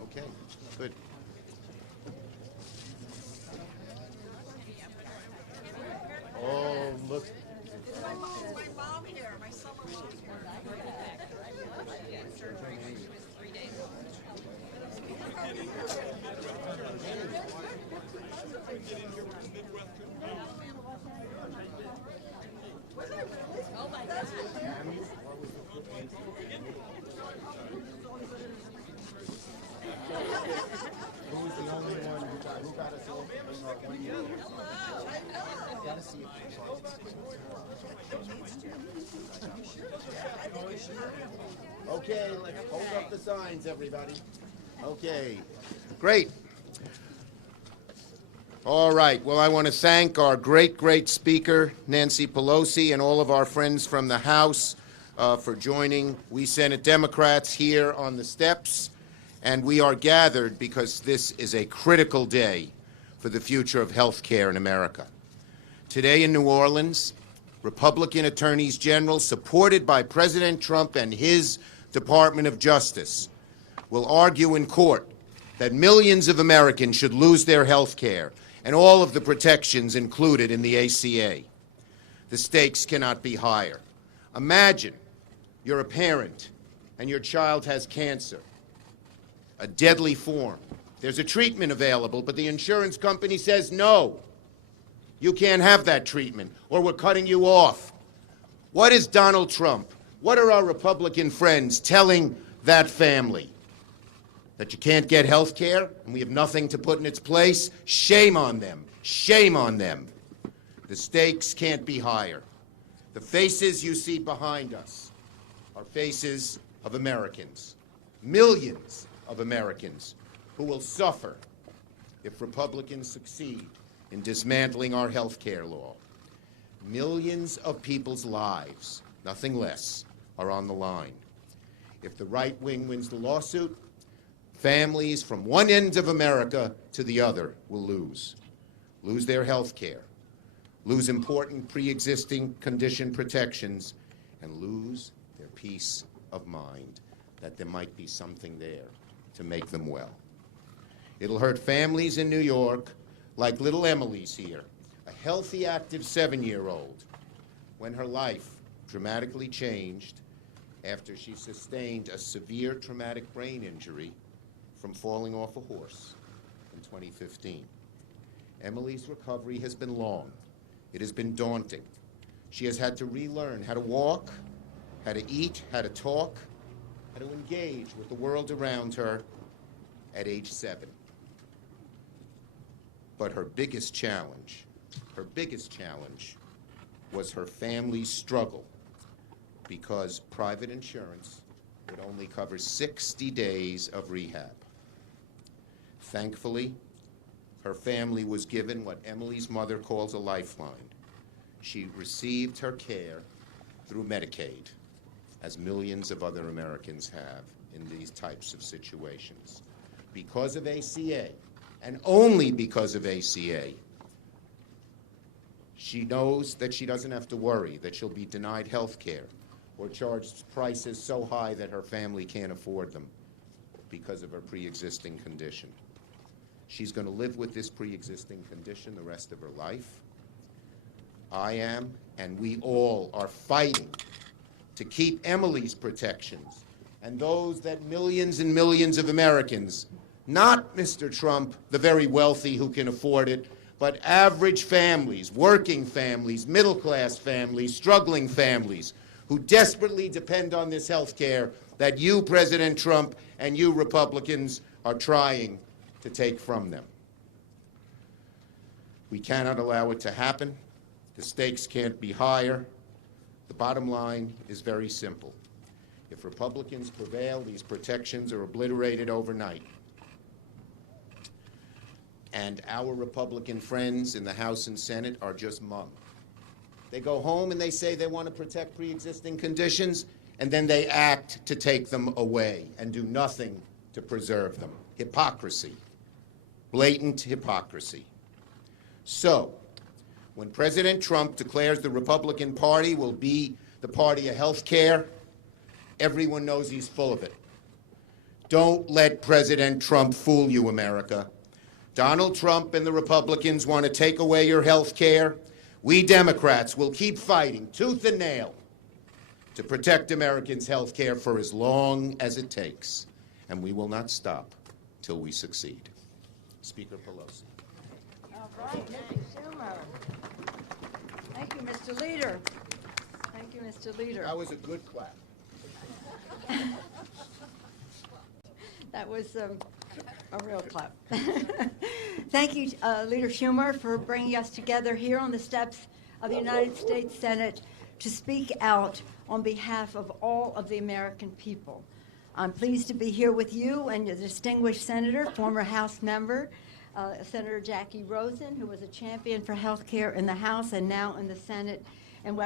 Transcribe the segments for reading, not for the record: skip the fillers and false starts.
Okay, good. Oh, look. My mom here, my summer mom here. Surgery when she was 3 days old. Oh my God. Who was the only one who got us all in our 1 year? Gotta see it. Okay, hold up the signs, everybody. Okay, great. All right, well, I want to thank our great speaker, Nancy Pelosi, and all of our friends from the House for joining. We Senate Democrats here on the steps, and we are gathered because this is a critical day for the future of health care in America. Today in New Orleans, Republican attorneys general, supported by President Trump and his Department of Justice, will argue in court that millions of Americans should lose their health care and all of the protections included in the ACA. The stakes cannot be higher. Imagine you're a parent and your child has cancer, a deadly form. There's a treatment available, but the insurance company says no. You can't have that treatment, or we're cutting you off. What is Donald Trump, what are our Republican friends telling that family? That you can't get health care and we have nothing to put in its place? Shame on them. Shame on them. The stakes can't be higher. The faces you see behind us are faces of Americans, millions of Americans who will suffer if Republicans succeed in dismantling our health care law. Millions of people's lives, nothing less, are on the line. If the right wing wins the lawsuit, families from one end of America to the other will lose their health care, lose important pre-existing condition protections, and lose their peace of mind that there might be something there to make them well. It'll hurt families in New York like little Emily's here, a healthy, active 7-year-old, when her life dramatically changed after she sustained a severe traumatic brain injury from falling off a horse in 2015. Emily's recovery has been long. It has been daunting. She has had to relearn how to walk, how to eat, how to talk, how to engage with the world around her at age 7. But her biggest challenge was her family's struggle because private insurance would only cover 60 days of rehab. Thankfully, her family was given what Emily's mother calls a lifeline. She received her care through Medicaid, as millions of other Americans have in these types of situations. Because of ACA, and only because of ACA, she knows that she doesn't have to worry that she'll be denied health care or charged prices so high that her family can't afford them because of her pre-existing condition. She's going to live with this pre-existing condition the rest of her life. I am, and we all are fighting to keep Emily's protections and those that millions and millions of Americans, not, Mr. Trump, the very wealthy who can afford it, but average families, working families, middle-class families, struggling families, who desperately depend on this health care that you, President Trump, and you Republicans are trying to take from them. We cannot allow it to happen. The stakes can't be higher. The bottom line is very simple. If Republicans prevail, these protections are obliterated overnight. And our Republican friends in the House and Senate are just mum. They go home and they say they want to protect pre-existing conditions, and then they act to take them away and do nothing to preserve them. Hypocrisy. Blatant hypocrisy. So, when President Trump declares the Republican Party will be the party of health care, everyone knows he's full of it. Don't let President Trump fool you, America. Donald Trump and the Republicans want to take away your health care. We Democrats will keep fighting tooth and nail to protect Americans' health care for as long as it takes. And we will not stop till we succeed. Speaker Pelosi. All right, Mr. Schumer. Thank you, Mr. Leader. Thank you, Mr. Leader. That was a good clap. That was a real clap. Thank you, Leader Schumer, for bringing us together here on the steps of the United States Senate to speak out on behalf of all of the American people. I'm pleased to be here with you and your distinguished senator, former House member, Senator Jackie Rosen, who was a champion for health care in the House and now in the Senate, and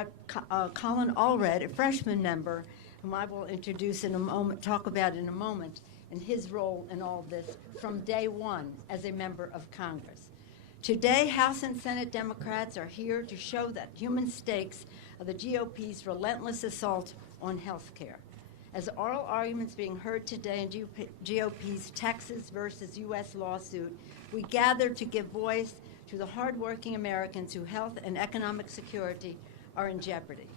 Colin Allred, a freshman member, whom I will introduce in a moment, talk about in a moment, and his role in all this from day one as a member of Congress. Today, House and Senate Democrats are here to show that human stakes of the GOP's relentless assault on health care. As oral arguments being heard today in GOP's Texas versus U.S. lawsuit, we gather to give voice to the hardworking Americans whose health and economic security are in jeopardy.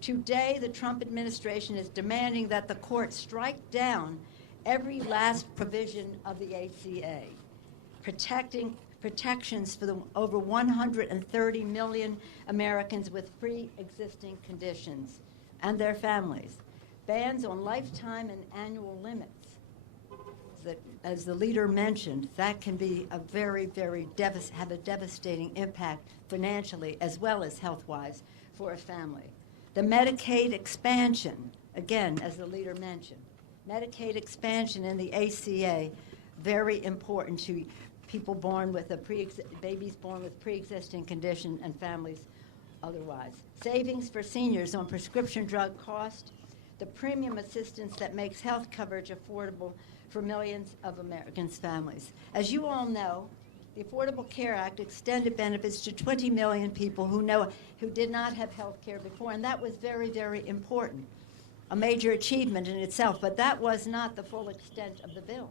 Today, the Trump administration is demanding that the court strike down every last provision of the ACA, protections for the over 130 million Americans with pre-existing conditions and their families, bans on lifetime and annual limits. That, as the leader mentioned, that can be a very, very have a devastating impact financially as well as health-wise for a family. The Medicaid expansion, again, as the leader mentioned, Medicaid expansion in the ACA, very important to people born with babies born with pre-existing condition and families otherwise. Savings for seniors on prescription drug cost, the premium assistance that makes health coverage affordable for millions of Americans' families. As you all know, the Affordable Care Act extended benefits to 20 million people who did not have health care before, and that was very, very important. A major achievement in itself, but that was not the full extent of the bill.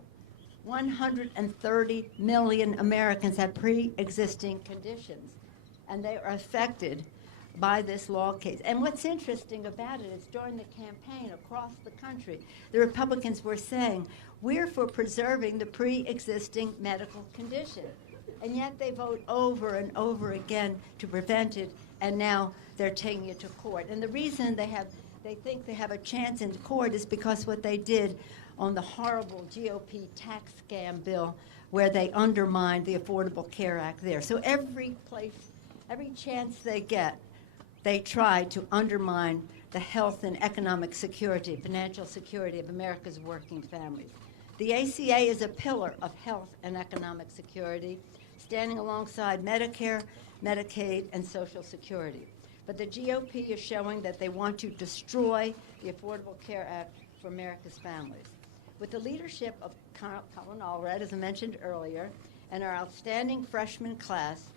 130 million Americans have pre-existing conditions, and they are affected by this law case. And what's interesting about it is during the campaign across the country, the Republicans were saying, we're for preserving the pre-existing medical condition. And yet they vote over and over again to prevent it, and now they're taking it to court. And the reason they think they have a chance in court is because what they did on the horrible GOP tax scam bill where they undermined the Affordable Care Act there. So every chance they get, they try to undermine the health and economic security, financial security of America's working families. The ACA is a pillar of health and economic security, standing alongside Medicare, Medicaid, and Social Security. But the GOP is showing that they want to destroy the Affordable Care Act for America's families. With the leadership of Colin Allred, as I mentioned earlier, and our outstanding freshman class,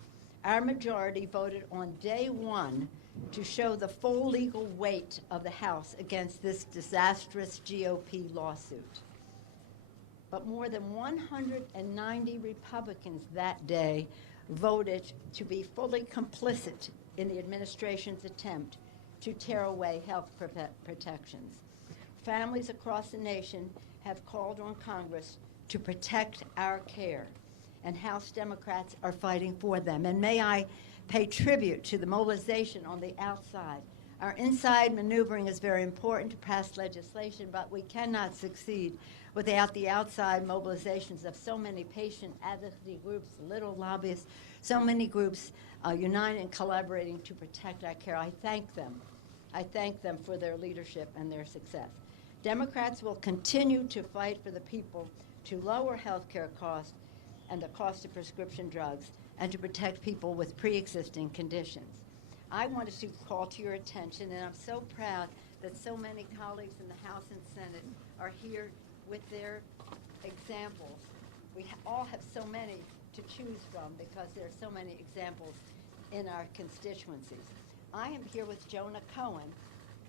our majority voted on day one to show the full legal weight of the House against this disastrous GOP lawsuit. But more than 190 Republicans that day voted to be fully complicit in the administration's attempt to tear away health protections. Families across the nation have called on Congress to protect our care, and House Democrats are fighting for them. And may I pay tribute to the mobilization on the outside. Our inside maneuvering is very important to pass legislation, but we cannot succeed without the outside mobilizations of so many patient advocacy groups, little lobbyists, so many groups uniting and collaborating to protect our care. I thank them. I thank them for their leadership and their success. Democrats will continue to fight for the people to lower health care costs and the cost of prescription drugs, and to protect people with pre-existing conditions. I wanted to call to your attention, and I'm so proud that so many colleagues in the House and Senate are here with their examples. We all have so many to choose from because there are so many examples in our constituencies. I am here with Jonah Cohen.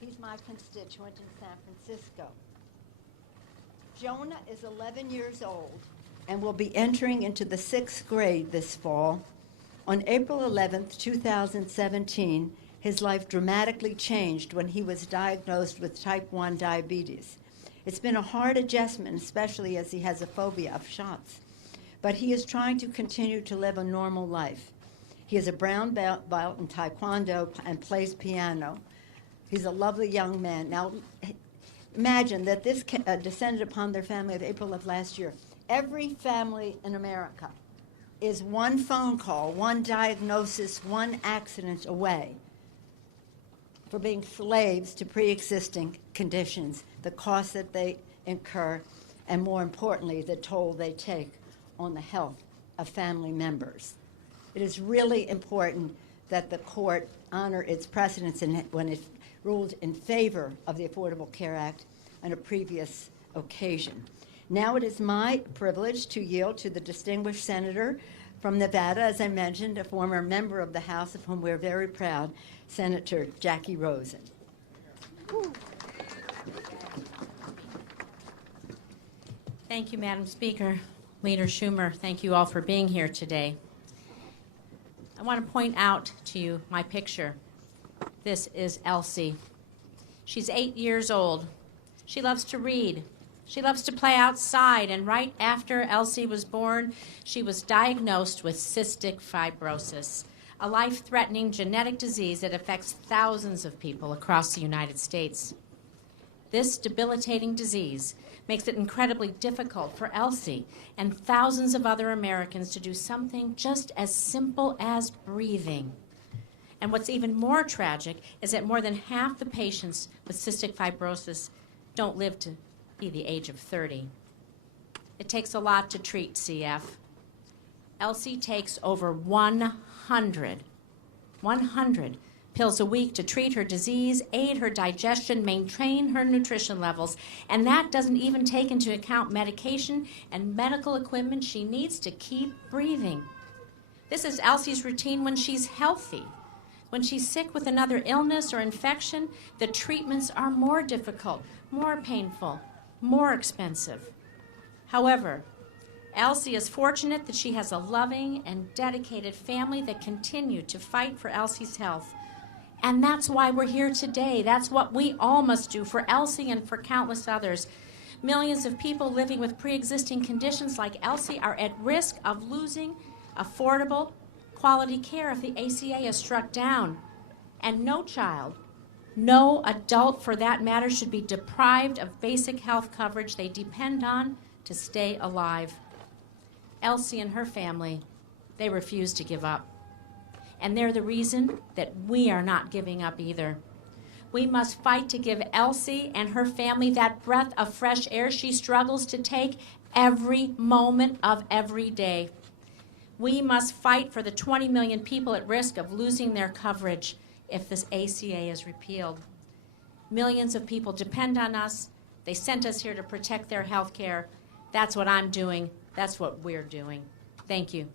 He's my constituent in San Francisco. Jonah is 11 years old and will be entering into the 6th grade this fall. On April 11th, 2017, his life dramatically changed when he was diagnosed with type 1 diabetes. It's been a hard adjustment, especially as he has a phobia of shots. But he is trying to continue to live a normal life. He is a brown belt in Taekwondo and plays piano. He's a lovely young man. Now, imagine that this descended upon their family of April of last year. Every family in America is one phone call, one diagnosis, one accident away for being slaves to pre-existing conditions, the cost that they incur, and more importantly, the toll they take on the health of family members. It is really important that the court honor its precedents when it ruled in favor of the Affordable Care Act on a previous occasion. Now it is my privilege to yield to the distinguished senator from Nevada, as I mentioned, a former member of the House of whom we're very proud, Senator Jackie Rosen. Thank you, Madam Speaker. Leader Schumer, thank you all for being here today. I want to point out to you my picture. This is Elsie. She's 8 years old. She loves to read. She loves to play outside, and right after Elsie was born, she was diagnosed with cystic fibrosis, a life-threatening genetic disease that affects thousands of people across the United States. This debilitating disease makes it incredibly difficult for Elsie and thousands of other Americans to do something just as simple as breathing. And what's even more tragic is that more than half the patients with cystic fibrosis don't live to be the age of 30. It takes a lot to treat CF. Elsie takes over 100 pills a week to treat her disease, aid her digestion, maintain her nutrition levels, and that doesn't even take into account medication and medical equipment she needs to keep breathing. This is Elsie's routine when she's healthy. When she's sick with another illness or infection, the treatments are more difficult, more painful, more expensive. However, Elsie is fortunate that she has a loving and dedicated family that continue to fight for Elsie's health. And that's why we're here today. That's what we all must do for Elsie and for countless others. Millions of people living with pre-existing conditions like Elsie are at risk of losing affordable, quality care if the ACA is struck down. And no child, no adult for that matter, should be deprived of basic health coverage they depend on to stay alive. Elsie and her family, they refuse to give up. And they're the reason that we are not giving up either. We must fight to give Elsie and her family that breath of fresh air she struggles to take every moment of every day. We must fight for the 20 million people at risk of losing their coverage if this ACA is repealed. Millions of people depend on us. They sent us here to protect their health care. That's what I'm doing. That's what we're doing. Thank you.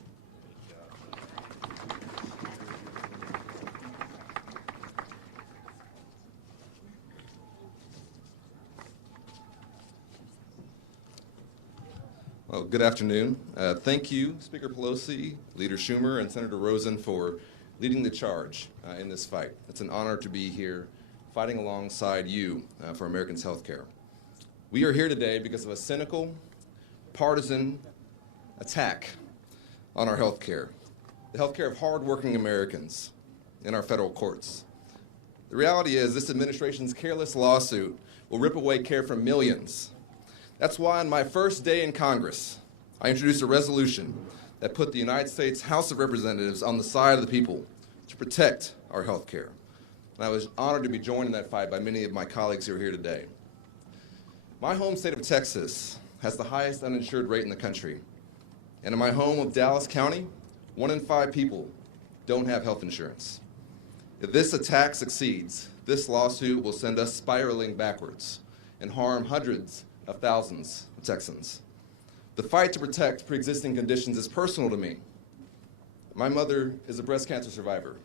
Well, good afternoon. Thank you, Speaker Pelosi, Leader Schumer, and Senator Rosen for leading the charge in this fight. It's an honor to be here fighting alongside you for Americans' health care. We are here today because of a cynical, partisan attack on our health care, the health care of hardworking Americans in our federal courts. The reality is this administration's careless lawsuit will rip away care from millions. That's why on my first day in Congress, I introduced a resolution that put the United States House of Representatives on the side of the people to protect our health care. And I was honored to be joined in that fight by many of my colleagues who are here today. My home state of Texas has the highest uninsured rate in the country. And in my home of Dallas County, 1 in 5 people don't have health insurance. If this attack succeeds, this lawsuit will send us spiraling backwards and harm hundreds of thousands of Texans. The fight to protect pre-existing conditions is personal to me. My mother is a breast cancer survivor.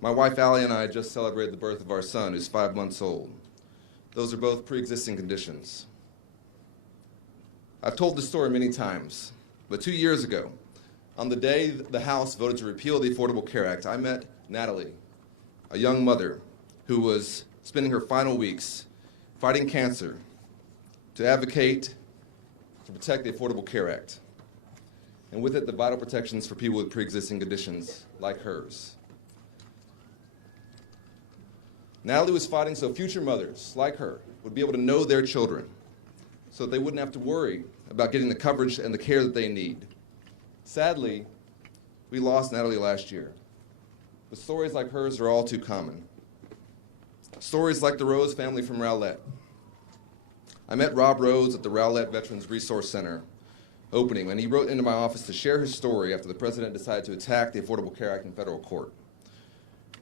My wife, Allie, and I just celebrated the birth of our son, who's 5 months old. Those are both pre-existing conditions. I've told this story many times, but 2 years ago, on the day the House voted to repeal the Affordable Care Act, I met Natalie, a young mother who was spending her final weeks fighting cancer to advocate to protect the Affordable Care Act, and with it, the vital protections for people with pre-existing conditions like hers. Natalie was fighting so future mothers like her would be able to know their children so that they wouldn't have to worry about getting the coverage and the care that they need. Sadly, we lost Natalie last year, but stories like hers are all too common. Stories like the Rose family from Rowlett. I met Rob Rose at the Rowlett Veterans Resource Center opening, and he wrote into my office to share his story after the president decided to attack the Affordable Care Act in federal court.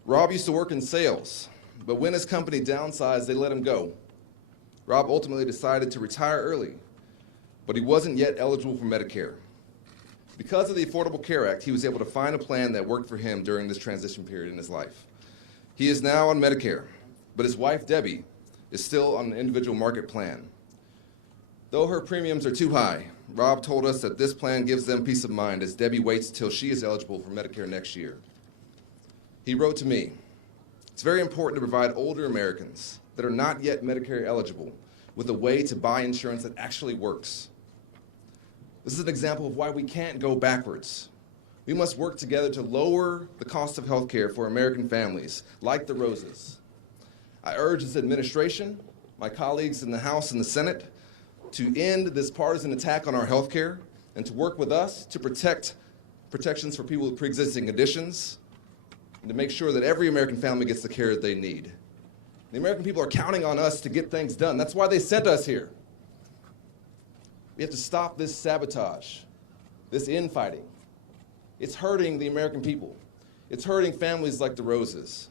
Rob used to work in sales, but when his company downsized, they let him go. Rob ultimately decided to retire early, but he wasn't yet eligible for Medicare. Because of the Affordable Care Act, he was able to find a plan that worked for him during this transition period in his life. He is now on Medicare, but his wife, Debbie, is still on an individual market plan. Though her premiums are too high, Rob told us that this plan gives them peace of mind as Debbie waits till she is eligible for Medicare next year. He wrote to me, "It's very important to provide older Americans that are not yet Medicare eligible with a way to buy insurance that actually works. This is an example of why we can't go backwards. We must work together to lower the cost of health care for American families, like the Roses. I urge this administration, my colleagues in the House and the Senate, to end this partisan attack on our health care and to work with us to protect protections for people with pre-existing conditions and to make sure that every American family gets the care that they need. The American people are counting on us to get things done. That's why they sent us here. We have to stop this sabotage, this infighting. It's hurting the American people. It's hurting families like the Roses.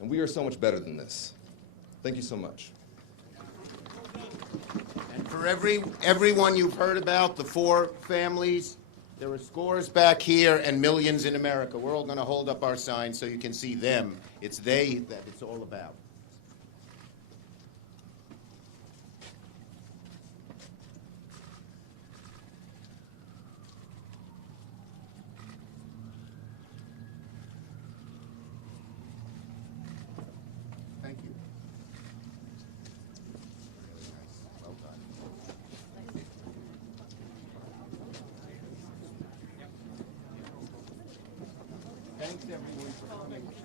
And we are so much better than this. Thank you so much." And for everyone you've heard about, the 4 families, there are scores back here and millions in America. We're all going to hold up our signs so you can see them. It's they that it's all about. Thank you. Well done. Thanks everyone for coming.